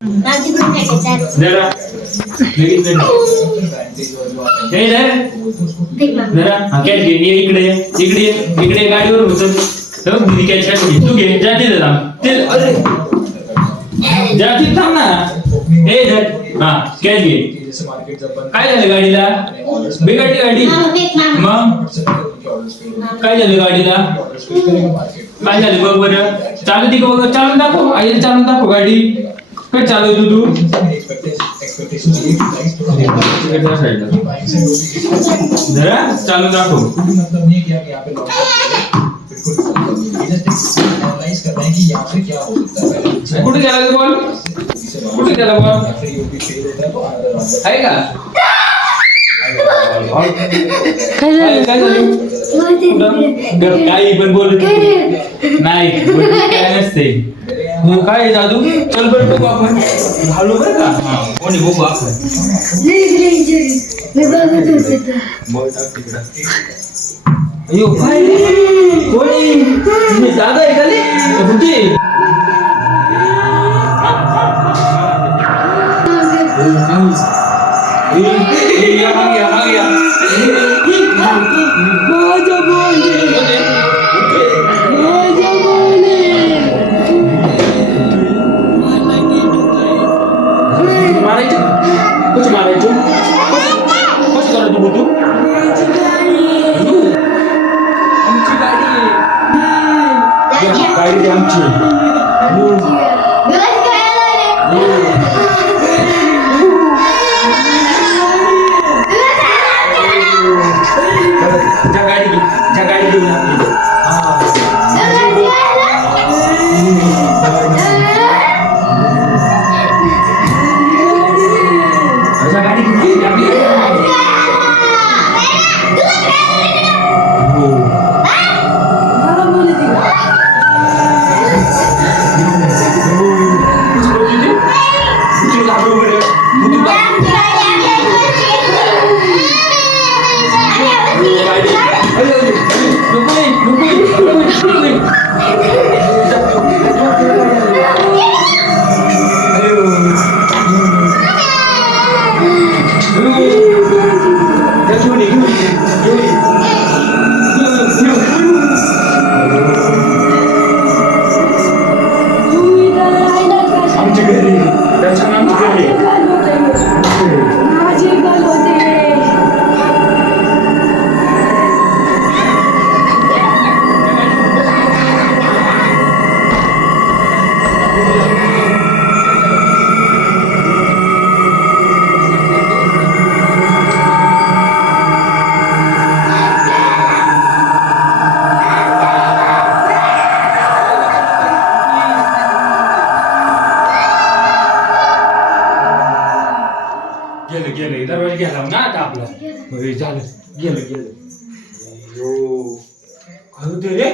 जरा लगेच जरा हा कॅच घे ये इकडे इकडे इकडे गाडीवर उचल मी कॅच तू घे जा तिथे थांब ते अरे जा तिथे थांब ना ए धर हा कॅच घे काय झालं गाडीला बिघडली गाडी मग काय झालं गाडीला काय झालं बघ बरं चालू बघ चालून दाखव आईला चालून दाखव गाडी काय चालू तू जरा चालू दाखव कुठे गेला बॉल कुठे गेला बॉल आहे का काही पण बोलत नाही काय नसते काय जादू चल बरं बघू आपण घालू बरं का कोणी बघू आपण अयो काय कोणी दादा आहे का कुठे गेलं दरवाजा गेला ना आता आपला झालं गेलं काय होतं रे